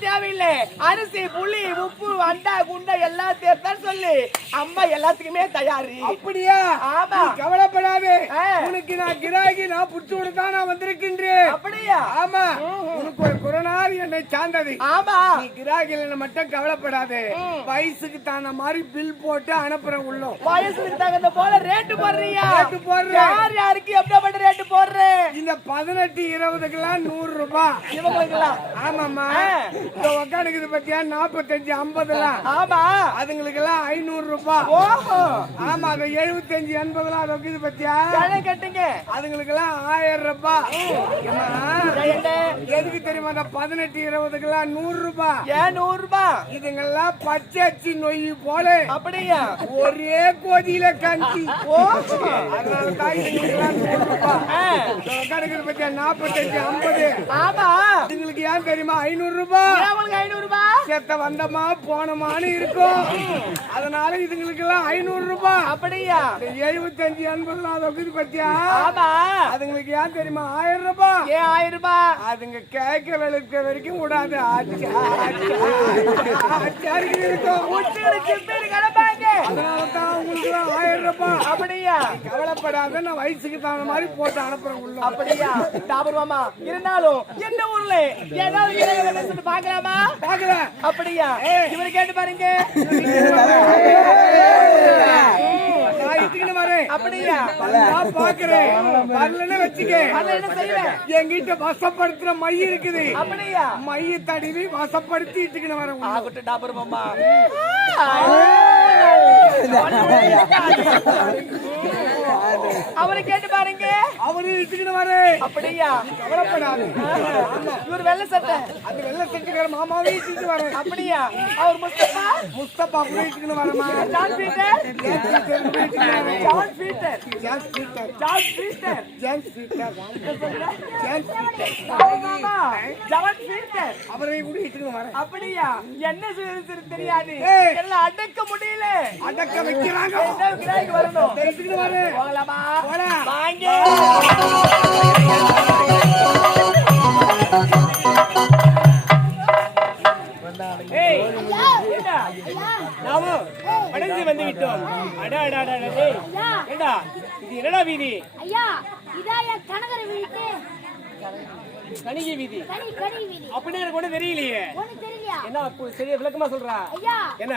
தேவையில்லை. அரிசி புளி உப்பு அண்டா குண்டா எல்லாம் சேர்த்தான் சொல்லி. அம்மா எல்லாத்துக்குமே தயாரி. அப்படியா? ஆமா. கவலைப்படாதே. உனக்கு நான் கிராகி நான் புடிச்சு கொடுத்தா நான் வந்திருக்கின்றேன். அப்படியா? ஆமா. உனக்கு ஒரு குரணார் என்னை சார்ந்தது. ஆமா. நீ கிராகில மட்டும் கவலைப்படாதே. வயசுக்கு தகுந்த மாதிரி பில் போட்டு அனுப்புறேன் உள்ளோம். வயசுக்கு தகுந்த போல ரேட்டு போடுறியா? ரேட்டு போடுறேன். யார் யாருக்கு எப்படிப்பட்ட ரேட்டு போடுறேன் இந்த பதினெட்டு இருபதுக்கெல்லாம் நூறு ரூபாய். இவங்களுக்கெல்லாம் ஆமாம்மா. இந்த உக்கானுக்குது பத்தியா? நாற்பத்தஞ்சு ஐம்பதுலாம் ஆமா. அதுங்களுக்கெல்லாம் ஐநூறு ரூபாய் ஓஹோ. ஆமா அந்த எழுபத்தஞ்சு எண்பதுலாம் அது இருக்குது பத்தியா? கட்டுங்க? அதுங்களுக்கெல்லாம் ஆயிரம் ரூபாய்? எதுக்கு தெரியுமா அந்த பதினெட்டு இருபதுக்கெல்லாம் நூறு ரூபாய் ஏன் நூறு ரூபாய் இதுங்கெல்லாம் பச்சை அச்சி நொய் போல. அப்படியா? ஒரே கோதியில கஞ்சி. அதனால தான் இதுங்களுக்கெல்லாம் நூறு ரூபாய் பத்தியா நாற்பத்தஞ்சு ஐம்பது. ஆமா. இதுங்களுக்கு ஏன் தெரியுமா ஐநூறு ரூபாய் செத்த வந்தமா போனமான்னு இருக்கும் அதனால இதுங்களுக்கு எல்லாம் ஐநூறு ரூபாய் அப்படியா எழுபத்தஞ்சு எண்பதுலாம் அது இருக்குது பத்தியா ஆமா அதுங்களுக்கு ஏன் தெரியுமா ஆயிரம் ரூபாய் ஏன் ஆயிரம் ரூபாய் அதுங்க கேட்க வெளுக்க வரைக்கும் விடாது ஆச்சா, ஆச்சா, இருக்கும் ரூபாய் அப்படியா? கவலைப்படாத நான் வயசுக்கு தகுந்த மாதிரி போட்டு அனுப்புறேன் உள்ள. அப்படியா? டாபர் மாமா இருந்தாலும் எந்த ஊர்ல? ஏதாவது பார்க்கலாமா? பாக்குறேன் அப்படியா? இவரை கேட்டு பாருங்க. அப்படியா? பாக்குறேன் வரலன்னு வச்சுக்க. என்ன என்கிட்ட வசப்படுத்துற மை இருக்குது. அப்படியா? மைய தடவி வசப்படுத்தி இட்டுக்கிட்டு வரேன் டாபர் மாமா Yeah. அவரை கேட்டு பாருங்க. அவரு இட்டுக்கிட்டு வரேன் அப்படியா? கவலைப்படாது. இவர் வெள்ளை சட்டை. அந்த வெள்ள செட்டுக்கார மாமாவே அப்படியா? அவர் முஸ்தபா? முஸ்தபா கூட இட்டுக்கிட்டு வரமா. John Peter? John Peter James Peter. John Peter. James Peter. James Peter. மாமா. John Peter. அவரை கூட அப்படியா? என்ன செய்யறது தெரியாது. எல்லாம் அடக்க முடியல. அடக்க வைக்கிறாங்க. என்ன வரணும்? போகலாமா போடா. வாங்க ஏய் ஏண்டா நாம அடைந்து வந்து விட்டோம் அடா அடா அடா. ஏண்டா? இது என்னடா வீதி? ஐயா இதா என் கனகர வீட்டு. கணிகை வீதி. வீதி. அப்படின்னு எனக்கு ஒண்ணு தெரியலையே? என்ன சரியா விளக்கமா சொல்றா? ஐயா. என்ன?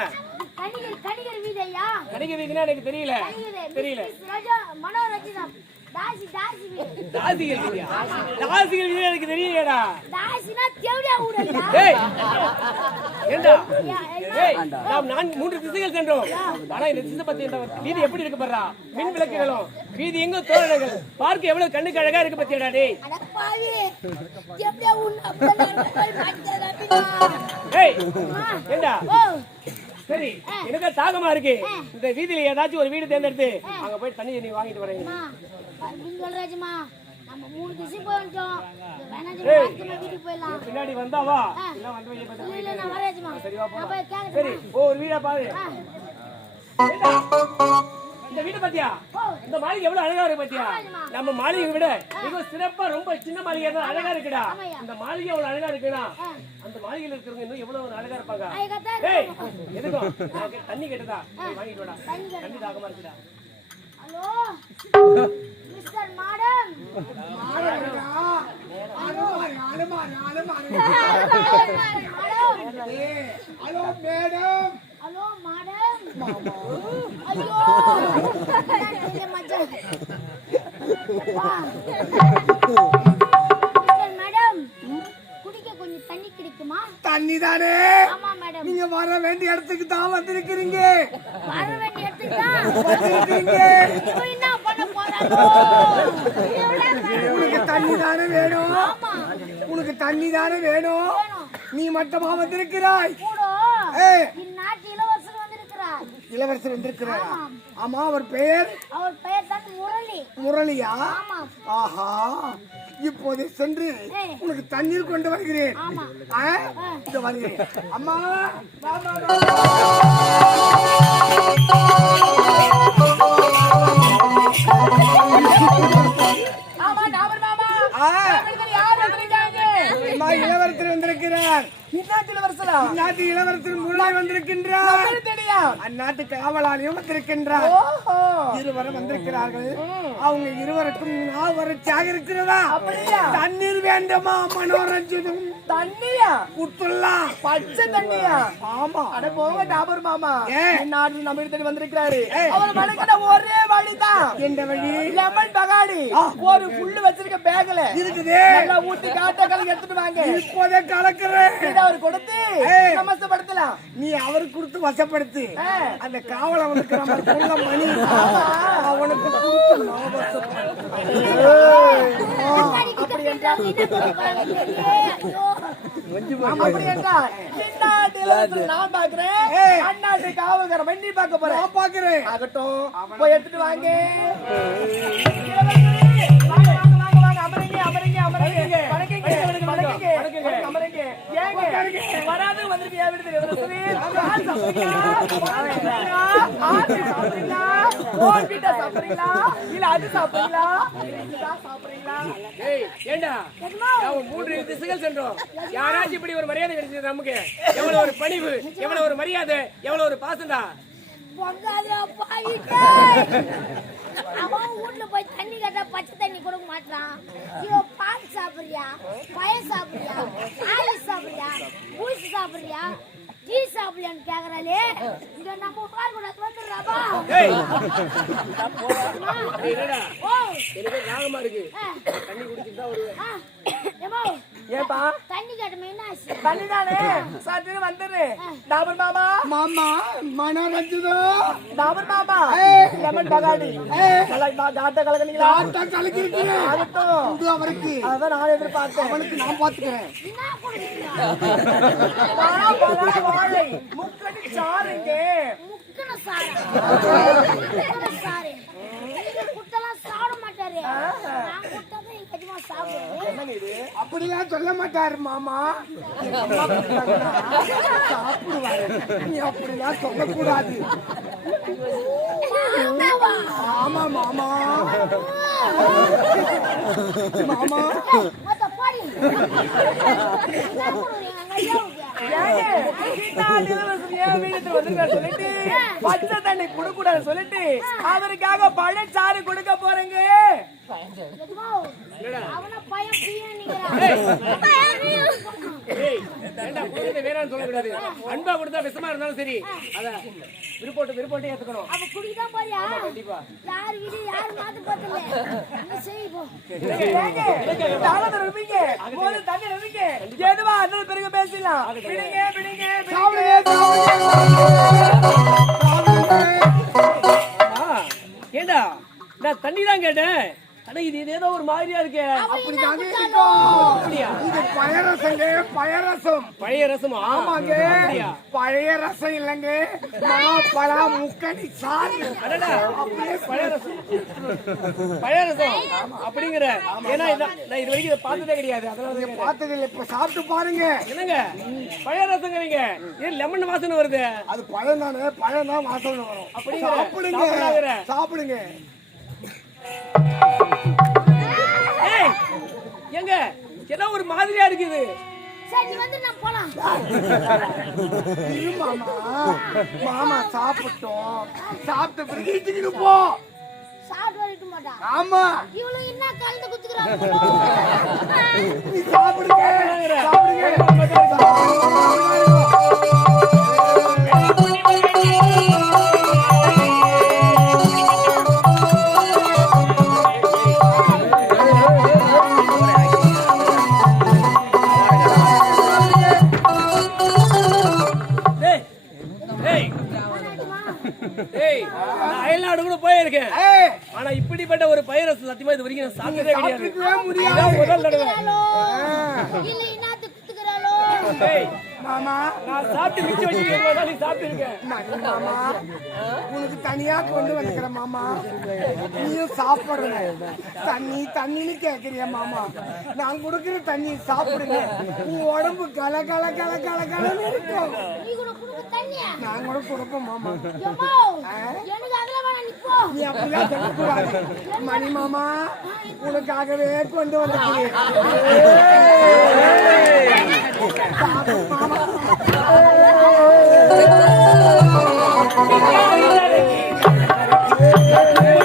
கனிகர் கனிகர் வீதி ஐயா கணிகை வீதினா எனக்கு தெரியல. தெரியல. மனோரஞ்சிதா தாசி தாசி வீதி தாசிகள் வீதியா? தாசிகள் வீதி எனக்கு தெரியலையேடா. தாசினா தேவடியா ஏண்டா? நாம் நான் மூன்று திசைகள் சென்றோம். ஆனா இந்த திசை பத்தி இந்த வீதி எப்படி இருக்கு மின் விளக்குகளும். வீதி எங்க தோரணங்கள். பார்க்க எவ்வளவு கண்ணுக்கு அழகா இருக்கு பத்தியாடா டேய். தேவடியா ஏண்டா? ஓ. சரி எனக்கு தாகமா இருக்கு. இந்த வீதியில ஏதாச்சும் ஒரு வீடு தேர்ந்தெடுத்து அங்க போய் தண்ணி தண்ணி வாங்கிட்டு வரேன். பின்னாடி வந்தாவா இல்ல வந்து சரி ஒரு வீடா பாரு. இந்த வீடு பாத்தியா? இந்த மாளிகை எவ்வளவு அழகா இருக்கு பாத்தியா? நம்ம மாளிகை விட மிக சிறப்பா ரொம்ப சின்ன மாளிகை தான் அழகா இருக்குடா. இந்த மாளிகை எவ்வளவு அழகா இருக்குன்னா அந்த மாளிகையில இருக்கிறவங்க இன்னும் எவ்வளவு அழகா இருப்பாங்க? ஏய் எதுக்கும் தண்ணி கேட்டதா? வாங்கிட்டு வாடா. தண்ணி தாகமா இருக்குடா. Hello mister madam. Hello madam. Hello madam. Madam குடிக்க கொஞ்சம் தண்ணி கிடைக்குமா தண்ணி தானே ஆமா மேடம். நீங்க வர வேண்டிய இடத்துக்கு தான் வந்திருக்கிறீங்க. வர வேண்டிய இடத்துக்கு தான். வந்திருக்கிறீங்க. இப்போ என்ன பண்ண போறாங்க உனக்கு தண்ணி தானே வேணும்? ஆமா. உனக்கு தண்ணி தானே வேணும். நீ மட்டுமா வந்திருக்கிறாய்? ஏய். இளவரசர் வந்திருக்கிறார்? ஆமா அவர் பெயர்? அவர் பெயர் தான் முரளி. முரளியா? ஆஹா இப்போது சென்று. உனக்கு தண்ணீர் கொண்டு வருகிறேன்? இதோ வருகிறேன் அம்மா இளவரசர் வந்திருக்கிறார். இளவரசரா? அந்நாட்டு இளவரசர் முன்னாடி வந்திருக்கின்றார். அந்நாட்டு காவலாளியும் வந்திருக்கின்றார். இருவரும் வந்திருக்கிறார்கள். அவங்க இருவருக்கும் நாவரட்சியாக இருக்கிறதா? அப்படியா? தண்ணீர் வேண்டுமா? மனோரஞ்சிதம். தண்ணியா? குத்துலாம் பச்சை தண்ணியா? ஆமா. அட போங்க டாபர் மாமா. ஏன்? இந்நாட்டு நம்ம தேடி வந்திருக்கிறாரு. அவர் வழங்கின ஒரே வழிதான். எந்த வழி? லெமன் பகாடி. ஒரு புல்லு வச்சிருக்க பேக்ல. இருக்குது. நல்லா ஊத்தி காட்ட கலக்கு எடுத்துட்டு வாங்க. இப்போதே கலக்குறேன் இதை அவர் கொடுத்து. சமஸ்தப்படுத்தலாம். நீ அவருக்கு கொடுத்து வசப்படுத்து. அந்த காவலன் இருக்கிற மாதிரி கொள்ள மணி. அவனுக்கு கொடுத்து நான் வசப்படுத்து. அப்படி என்றால் அப்படி என்றால் இளவரசர் நான் பாக்குறேன். அந்நாட்டு காவல்கார வண்டி பார்க்க போறேன். நான் பாக்குறேன். ஆகட்டும் போய் எடுத்துட்டு வாங்க, வராது? ஆள் சாப்பிடுறீங்களா? இல்ல அது சாப்பிடுறீங்களா? ஏண்டா? மூன்று திசைகள் சென்றோம். யாராச்சும் இப்படி ஒரு மரியாதை கிடைச்சது நமக்கு? எவ்வளவு ஒரு பணிவு எவ்வளவு ஒரு மரியாதை எவ்வளவு ஒரு பாசம்டா. அவன் வீட்ல போய் தண்ணி கேட்டா பச்சை தண்ணி கொடுக்க மாட்டான் இவன் பால் சாப்பிடுறியா? பழம் சாப்பிடுறியா? ஆலு சாப்பிடுறியா? பூசி சாப்பிடுறியா? டீ சாப்பிடுறியான்னு கேக்குறாளே. இங்க நம்ம பால் கூட வந்துடுறாப்பா இருக்கு. தண்ணி குடிச்சிட்டு தான் வருவேன் ஏப்பா தண்ணிதானே சட்டுன்னு வந்துரு டாபர் மாமா மாமா மனோரஞ்சிதம் டாபர் மாமா லெமன் பகாடி நல்லா கா- காட்ட கலக்குனீங்களா நான் கலக்கிருக்கிறேன் ஆகட்டும் இது அவருக்கு அதான் நான் எதிர்பார்த்தேன் அவனுக்கு நான் வாழை முக்கடி சாருங்க முக்கின சாரு முக்கின சாரு நீங்க குட்டெல்லாம் சாப்பிட மாட்டாரு நான் குட்டதான் எங்க அதிகமா சாப்பிடுவேன் அப்படிலாம் சொல்ல மாட்டாரு மாமா. சாப்பிடுவாரு. நீ அப்படிலாம் சொல்லக்கூடாது. ஆமா மாமா. மாமா. சொல்லிட்டு பச்சை தண்ணி குடுக்கூடாது சொல்லிட்டு அவருக்காக பழச்சாறு கொடுக்க போறேங்க. எதுவோ, அவன பையன் பையன் ஏய் ஏண்டா கொடுத்தது வேணாம்னு சொல்லக்கூடாது? அன்பா கொடுத்தா விஷமா இருந்தாலும் சரி. அத விருப்போட்டு விருப்போட்டு ஏத்துக்கணும். அவ குடிதான் போறியா? கண்டிப்பா. யார் வீடு யார் மாத்து பிறகு பேசலாம் ஏண்டா நான் தண்ணி தான் கேட்டேன். ஆனா இது இது ஏதோ ஒரு மாதிரியா இருக்கே. அப்படிதாங்க இருக்கும் அப்படியா? இது பயரசங்க பயரசம். பழைய ரசமா ஆமாங்க. பழைய ரசம் இல்லைங்க. மாப்பழா முக்கணி சாறு அடடா. அப்படியே பழைய ரசம் பழைய ரசம் அப்படிங்கிற. ஏன்னா நான் இது வரைக்கும் இதை பார்த்ததே கிடையாது. அதனால தான் கேட்டேன். பார்த்ததில்ல. இப்ப சாப்பிட்டு பாருங்க. என்னங்க? பழைய ரசங்கிறீங்க ஏன் லெமன் வாசனை வருது? அது பழம் தானே. பழம் தான் வாசனை வரும். அப்படிங்கிற? சாப்பிடுங்க. சாப்பிடுங்க. எங்க? ஏதோ ஒரு மாதிரியா இருக்குது? சரி நீ வந்து நான் போலாம். இரு மாமா. மாமா சாப்பிட்டோம். சாப்பிட்ட பிறகு இட்டுக்கிட்டு போ. சாப்பிட்டு மாட்டா ஆமா. இவளும் என்ன கலந்து குத்துக்கிறாங்க? நீ சாப்பிடுங்க. சாப்பிடுங்க. ஏய், ஆனா இப்படிப்பட்ட ஒரு பயிரசு சத்தியமா இது வரைக்கும் நான் சாப்பிட்டதே கிடையாது. முதல் தடவை. மாமா. நான் சாப்பிட்டு மிச்சம் வச்சுக்கிறேன் நீ சாப்பிட்டு இருக்கேன் மணி மாமா. உனக்கு தனியா கொண்டு வந்துக்கிறேன் மாமா. நீயும் சாப்பிடுற தண்ணி தண்ணின்னு கேக்குறிய மாமா. நான் கொடுக்கிற தண்ணி சாப்பிடுங்க. உன் உடம்பு கல கல கல கல கலன்னு இருக்கும். நான் கூட கொடுப்பேன் மாமா. நீ அப்படிலாம் சொல்லக்கூடாது. மணி மாமா உனக்காகவே கொண்டு வந்துக்கிறேன் சாப்பிடு மாமா வா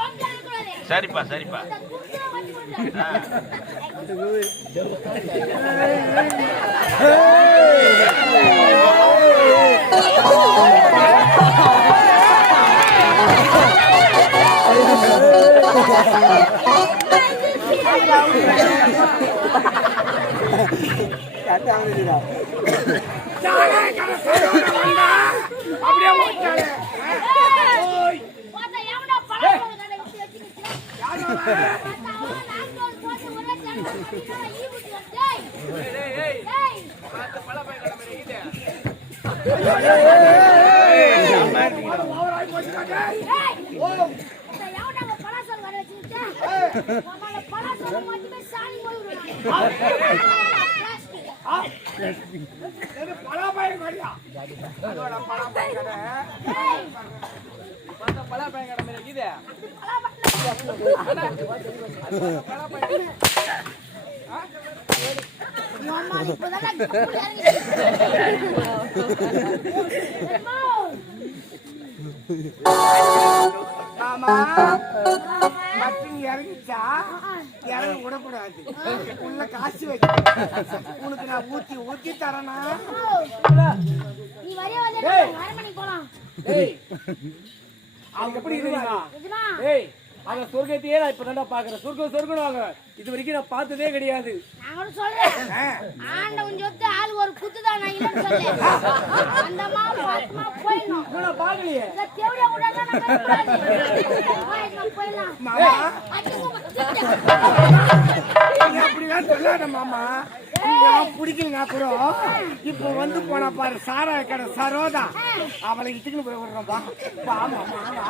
பங்கர் இருக்கக்கூடாது. சரிப்பா சரிப்பா. இந்த குடிசை வச்சு விடுறேன். ஆ. அப்படியே ஓட்டாளே ஏய், பார்த்தா எவன்டா பழக்கம் கடை விட்டு வச்சுக்கிட்டு? பார்த்தா அவன் லாக்டவுன் போட்டு ஒரே சண்டை பண்ணிட்டு ஈ விட்டு வந்து, ஏய், ஏய், ஏய், பார்த்தா எவன்டா உன் பலாசல் கடை வச்சுக்கிட்டு? உன்னால பலாசல் மட்டுமே சாணி போய் விடுறான். பலாபாயம் கடையா பலாபாயம் கடை. அம்மா, ஆமா மட்டும் இறங்கிச்சா இறங்க விடக்கூடாது. உள்ள காசு வைக்க உனக்கு நான் ஊத்தி ஊத்தி தரேனா? அவங்க எப்படி எதுனா ஏய் அந்த சொர்க்கத்தையே நான் இப்ப பாக்குறேன் சொர்க்கம் சொர்க்கணும் இது வரைக்கும் நான் பார்த்ததே கிடையாது. நான் ஆண்டவன் ஒரு குத்து நான் இல்லைன்னு சொல்றேன். மாமா. அப்படிலாம் சொல்லாத மாமா. பிடிக்கலங்க அப்புறம் இப்போ வந்து போனா பாரு சாரா கடை சரோதா. அவளை இட்டுக்குன்னு போய் விடுறோம்பா ஆமா மாமா